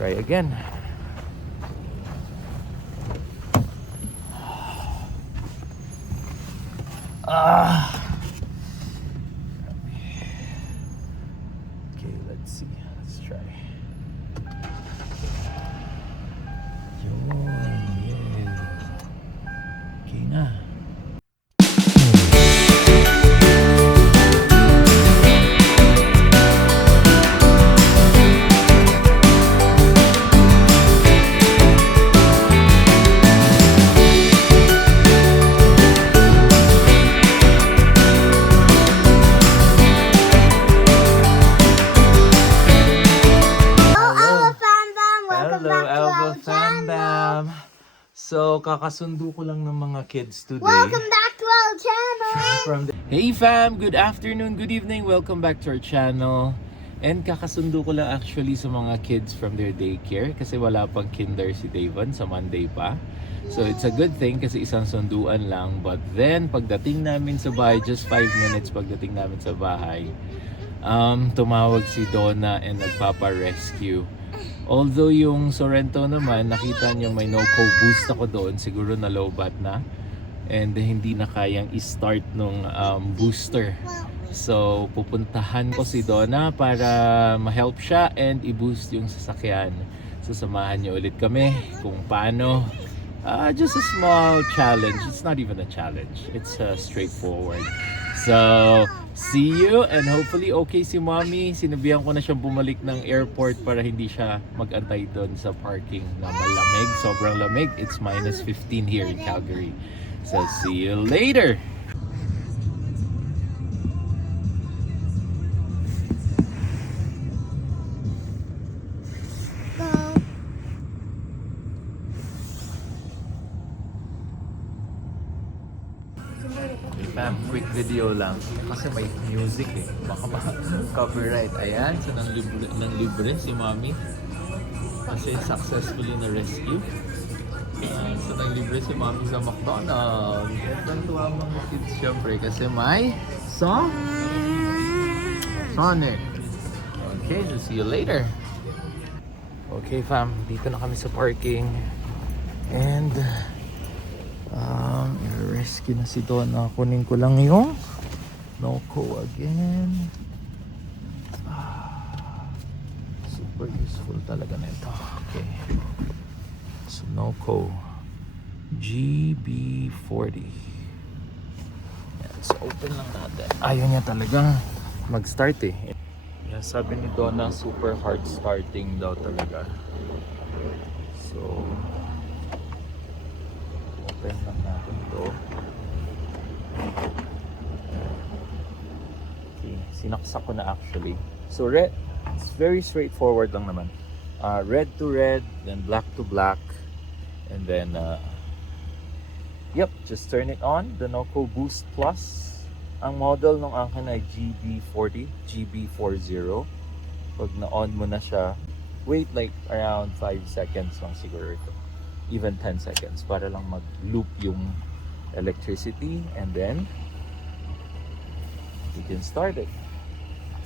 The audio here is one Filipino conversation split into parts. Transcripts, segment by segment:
try again. Okay, let's see. Let's try. Yun, yeah. Okay na. Hello, Elva Fambam. So, kakasundo ko lang ng mga kids today. Welcome back to our channel. Hey fam, good afternoon, good evening. Welcome back to our channel. And kakasundo ko lang actually sa mga kids from their daycare kasi wala pang kinder si Davon sa Monday pa. So it's a good thing kasi isang sunduan lang. But then pagdating namin sa bahay, just 5 minutes pagdating namin sa bahay, tumawag si Donna and nagpapa-rescue. Although yung Sorrento naman, nakita niyo may no-co boost ako doon, siguro na low bat na. And hindi na kayang i-start nung booster. So pupuntahan ko si Donna para ma-help siya and i-boost yung sasakyan. So samahan niyo ulit kami kung paano. Just a small challenge. It's not even a challenge. It's straightforward. So, see you and hopefully okay si Mommy. Sinabihan ko na siyang bumalik ng airport para hindi siya mag-antay doon sa parking na malamig. Sobrang lamig. It's minus 15 here in Calgary. So, see you later! Ma'am, quick video lang. Kasi may music eh. Baka ma-copyright. Ayan, so nang libre si Mommy. Kasi successfully na rescue. So nang libre si Mommy sa McDonald's. Ang tuwa mga kids syempre kasi may Sonic. Okay, so see you later. Okay fam, dito na kami sa parking. And i-rescue na si Donna. Kunin ko lang yung no-co again. Super useful talaga na ito. Okay. So no-co GB40. Yan. So open lang natin. Ayaw niya talagang mag-start eh. Yan, sabi ni Donna super hard starting daw talaga. So open lang natin ito. Okay, sinaksak ko na actually. So red, it's very straightforward lang naman. Red to red, then black to black, and then yep, just turn it on. The no-co Boost Plus. Ang model ng akin ay GB40, GB40. Pag na-on mo na siya, wait like around 5 seconds lang siguro ito. Even 10 seconds para lang mag-loop yung electricity and then you can start it.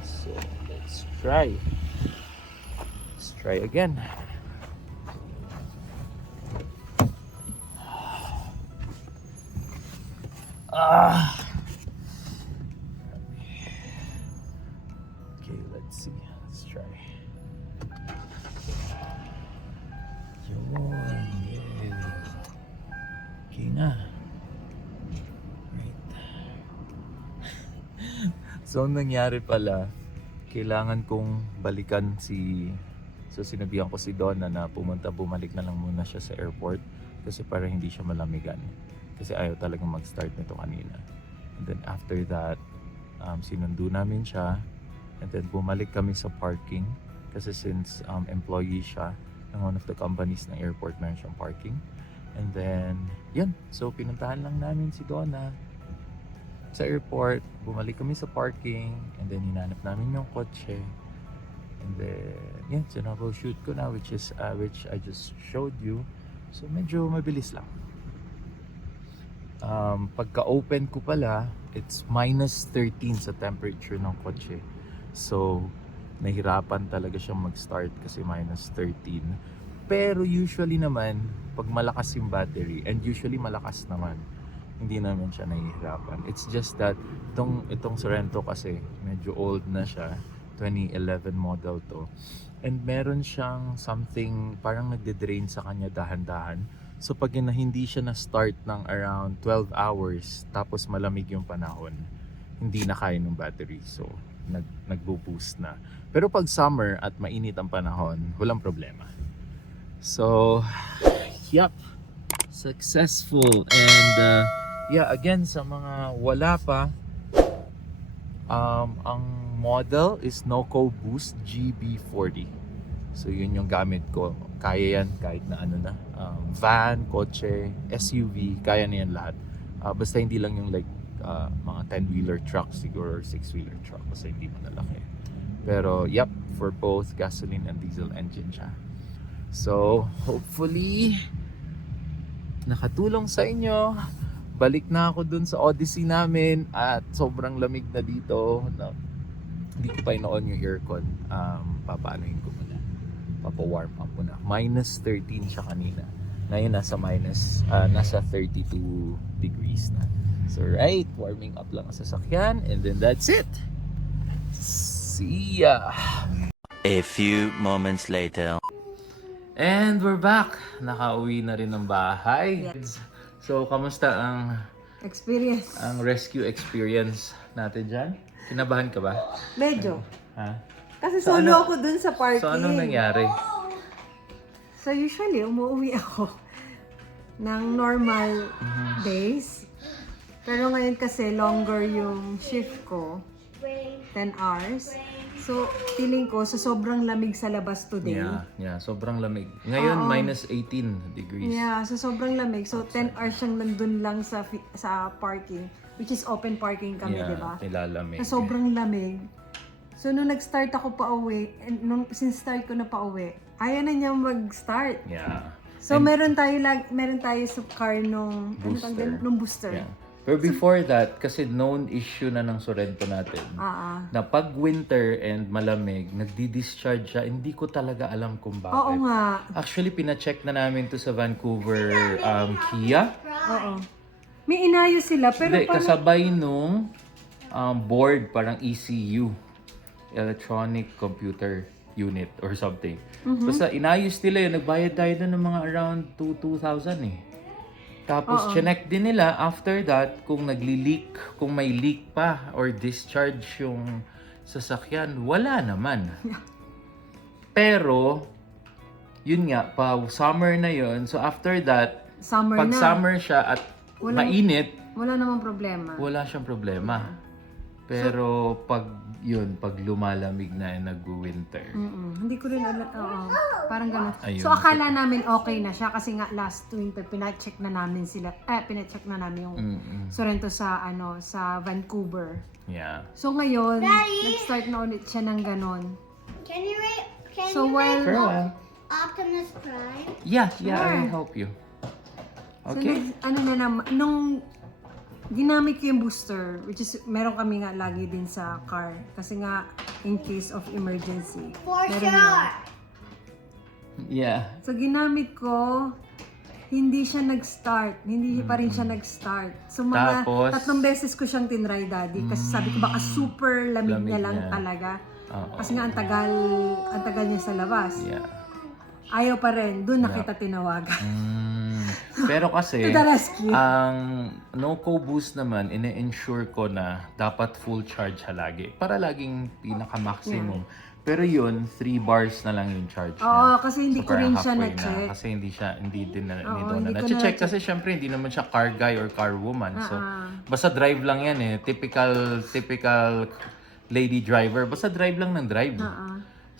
So let's try. Let's try again. Okay, let's see. Let's try. Yun. Okay na. Right. So, ang nangyari pala, kailangan kong balikan So, sinabihan ko si Donna na bumalik na lang muna siya sa airport kasi para hindi siya malamigan. Kasi ayaw talagang mag-start nito kanina. And then after that, sinundo namin siya. And then bumalik kami sa parking kasi since employee siya ng one of the companies ng airport, meron siyang parking. And then, yun. So, pinuntahan lang namin si Donna sa airport. Bumalik kami sa parking. And then, hinanap namin yung kotse. And then, yun. So, na-shoot ko na which I just showed you. So, medyo mabilis lang. Pagka-open ko pala, it's minus 13 sa temperature ng kotse. So, nahirapan talaga siyang mag-start kasi minus 13. Pero usually naman, pag malakas yung battery, and usually malakas naman, hindi naman siya nahihirapan. It's just that itong Sorento kasi medyo old na siya, 2011 model to. And meron siyang something parang nagde-drain sa kanya dahan-dahan. So pag hindi siya na-start ng around 12 hours tapos malamig yung panahon, hindi na kaya ng battery. So nagbo-boost na. Pero pag summer at mainit ang panahon, walang problema. So, yep, successful. And yeah, again sa mga wala pa, ang model is Noco Boost GB40. So yun yung gamit ko. Kaya yan kahit na ano na, van, kotse, SUV, kaya na yan lahat. Basta hindi lang yung like mga 10-wheeler truck siguro or 6-wheeler truck kasi hindi malaki. Pero yep, for both gasoline and diesel engine siya. So hopefully nakatulong sa inyo. Balik na ako dun sa Odyssey namin at sobrang lamig na dito. Hindi ko pa in-on yung aircon. Papaanoin ko muna. Papa-warm up muna. Minus 13 siya kanina. Ngayon nasa 32 degrees na. So right, warming up lang ang sasakyan and then that's it. See ya! A few moments later. And we're back. Nakauwi na rin ng bahay. So, kamusta ang rescue experience natin dyan? Kinabahan ka ba? Medyo. Ha? Kasi So, solo ano- ako dun sa parking. So, anong nangyari? So usually, umuwi ako ng normal days. Pero ngayon kasi longer yung shift ko. 10 hours. So, feeling ko, sa sobrang lamig sa labas today. Yeah, sobrang lamig. Ngayon, Oo. minus 18 degrees. Yeah, so sobrang lamig. So, 10 hours siyang nandun lang sa parking. Which is open parking kami, di ba? nilalamig. So, sobrang lamig. So, nung nag-start ako pa uwi, and since start ko na pa uwi, ayaw na niya mag-start. Yeah. So, meron tayo sa car nung Booster. Nung booster. Yeah. Pero before that, kasi known issue na ng Sorento natin, na pag winter and malamig, nagdi-discharge siya, hindi ko talaga alam kung bakit. Oo nga. Actually, pina-check na namin to sa Vancouver Kia. Oo. May inayos sila, pero Hindi, parang... kasabay nung board, parang ECU, Electronic Computer Unit or something. Basta inayos nila yun, nagbayad tayo doon ng mga around 2,000 eh. Tapos, chinek din nila after that kung nagli-leak, kung may leak pa or discharge yung sasakyan. Wala naman. Pero, yun nga, pa summer na yun. So, after that, pag summer siya at mainit, Wala namang problema. wala siyang problema. Pero, pag lumalamig na nag-winter. Hindi ko rin alam. Oo. Parang gano'n. Ayun. So, akala namin okay na siya kasi nga last winter, pina-check na namin yung Sorento sa Vancouver. Yeah. So, ngayon, nag-start na ulit siya ng gano'n. Can you rate? Can So, you while... rate For a while. Optimus Prime? Yeah, I Sure. will help you. So, Okay? nung ginamit ko yung booster, which is, meron kami nga lagi din sa car. Kasi nga, in case of emergency. For meron sure. yun. Yeah. So, ginamit ko, hindi siya nag-start. Hindi pa rin siya nag-start. So, mga Tapos? 3 beses ko siyang tinry, Daddy. Kasi sabi ko, baka super lamig Lamig niya lang niya. talaga. Oo. Kasi nga, ang tagal niya sa labas. Yeah. Ayaw pa rin. Doon na kita tinawagan. Pero kasi, To the rescue. ang Noco Boost naman, ine-ensure ko na dapat full charge siya lagi. Para laging pinaka-maximum. Pero yun, 3 bars na lang yung charge niya. Oo, kasi hindi ko rin parang siya halfway na-check. Kasi hindi din na Oo, ni Donna hindi ko na-check. na-check. Kasi syempre, hindi naman siya car guy or car woman. So, basta drive lang yan eh. Typical lady driver. Basta drive lang ng drive.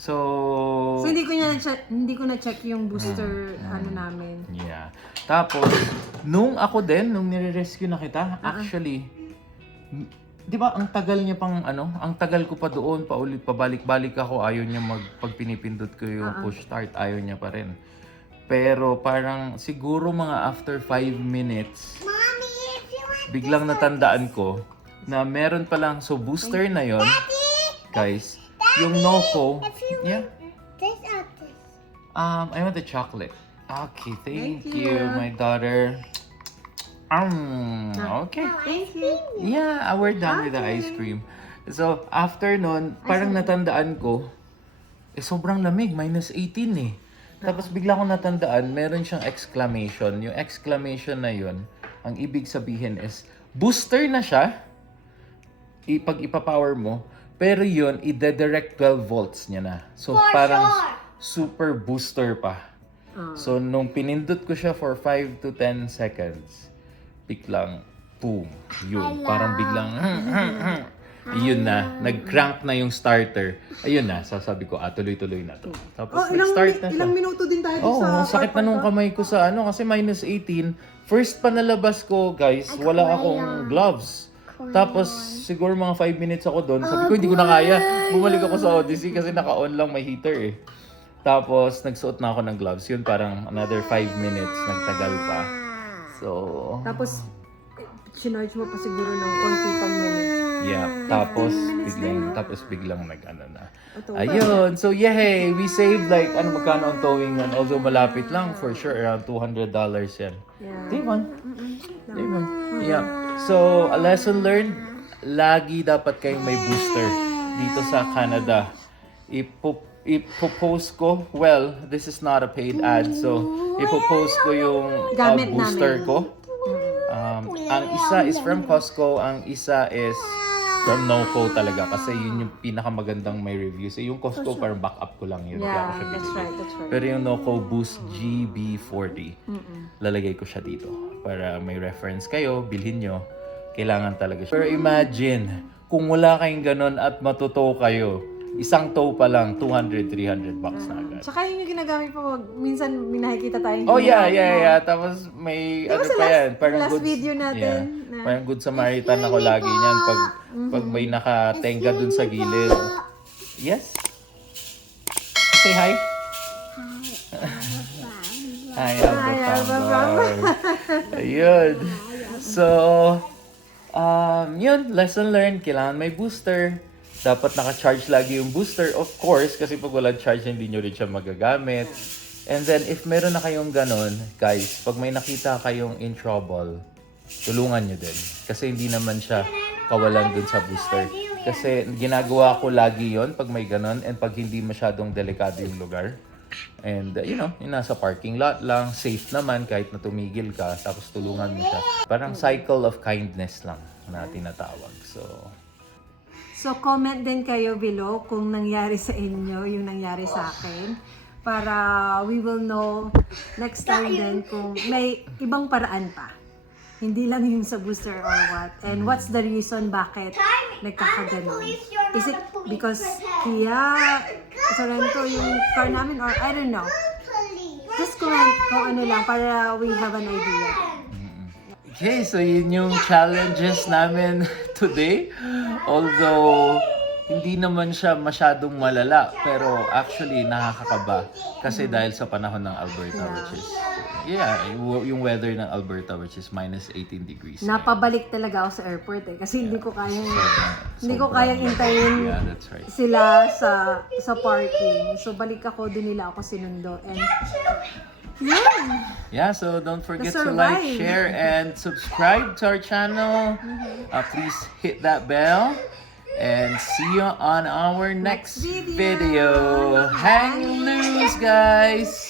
So, So, hindi ko na-check yung booster namin. yeah. Tapos, nung nire-rescue na kita, actually, di ba, ang tagal niya pang, ang tagal ko pa doon, pabalik-balik ako, ayaw niya pag pinipindot ko yung push start, ayaw niya pa rin. Pero parang, siguro mga after 5 minutes, Mommy, if you want biglang natandaan ko, na meron palang, so booster na yon guys, yung Noco. If you Yeah. want this or this. I want the chocolate. Okay, thank Thank you, you. my daughter. Okay. Thank you. Yeah, we're done with the ice cream. So, after nun, parang natandaan ko, sobrang lamig, -18 eh. Tapos bigla ko natandaan, meron siyang exclamation. Yung exclamation na yun, ang ibig sabihin is, booster na siya, pag ipapower mo, pero yun, ide-direct 12 volts niya na. So, For parang sure. super booster pa. So, nung pinindot ko siya for 5 to 10 seconds, biglang, boom, yun. Parang biglang, yun na, nag-crank na yung starter. Ayun na, sasabi ko, tuloy-tuloy na to. Tapos nag-start na siya. Ilang minuto din tayo Oo, sa sakit na nung kamay ko sa kasi -18. First pa nalabas ko, guys, wala akong gloves. Tapos, siguro mga 5 minutes ako doon. Sabi ko, hindi ko na kaya. Bumalik ako sa Odyssey kasi naka-on lang may heater eh. Tapos, nagsuot na ako ng gloves. Yun, parang another 5 minutes. Nagtagal pa. So, Tapos, sinarge mo pa siguro ng konti pang minutes. yeah. Tapos biglang nag-ano na. Ayun. So, yay! We saved like, magkano ang towing nun? Although malapit lang, for sure, around $200 yan. Yeah. Devon. Yeah. So, a lesson learned, lagi dapat kayong may booster dito sa Canada. Ipopost ko, well, this is not a paid ad, so ipopost ko yung Gamit booster namin. ko. Ang isa is from Costco, ang isa is from Noco talaga kasi yun yung pinakamagandang may review. So yung Costco parang backup ko lang yun. Kaya ako Yeah, siya that's binili. right, that's right. Pero yung Noco Boost GB40, lalagay ko siya dito para may reference kayo, bilhin nyo. Kailangan talaga siya. Pero imagine, kung wala kayong ganun at matutow kayo, isang tow pa lang, $200-300 na agad. Tsaka yun yung ginagamit pa pag minsan may nakikita tayo. Oh yeah. Tapos may Diba ano sa pa last- yan, parang last good, video natin na- parang good Samaritan ako lagi niyan pag may nakatenga dun sa gilid. Yes. Say hi. Hi, Albert. Ayun. So, yun, lesson learned, kailangan may booster. Dapat naka-charge lagi yung booster, of course, kasi pag walang charge, hindi nyo rin siya magagamit. And then, if meron na kayong ganon, guys, pag may nakita kayong in trouble, tulungan nyo din. Kasi hindi naman siya kawalan dun sa booster. Kasi ginagawa ko lagi yon pag may ganon and pag hindi masyadong delikado yung lugar. And, yung nasa parking lot lang, safe naman kahit na tumigil ka, tapos tulungan mo siya. Parang cycle of kindness lang na tinatawag. So, comment din kayo below kung nangyari sa inyo yung nangyari sa akin. Para we will know next time din kung may ibang paraan pa. Hindi lang yung sa booster or what. And what's the reason bakit nagkakaganon? Is it because Kia Sorento yung car namin or I don't know. Just comment kung ano lang para we have an idea. Okay, so yun yung challenges namin today. Although, hindi naman siya masyadong malala, pero actually nakakakaba. Kasi dahil sa panahon ng Alberta, which is, yung weather ng Alberta, which is -18 degrees. Napabalik talaga ako sa airport kasi hindi ko kayang Sobrang- intayin Yeah, that's right. sila sa parking. So balik ako, doon nila ako sinundo. And yun! Yeah, so don't forget to survive. like, share, and subscribe to our channel. Please hit that bell. And see you on our next video. video. Hang loose, guys!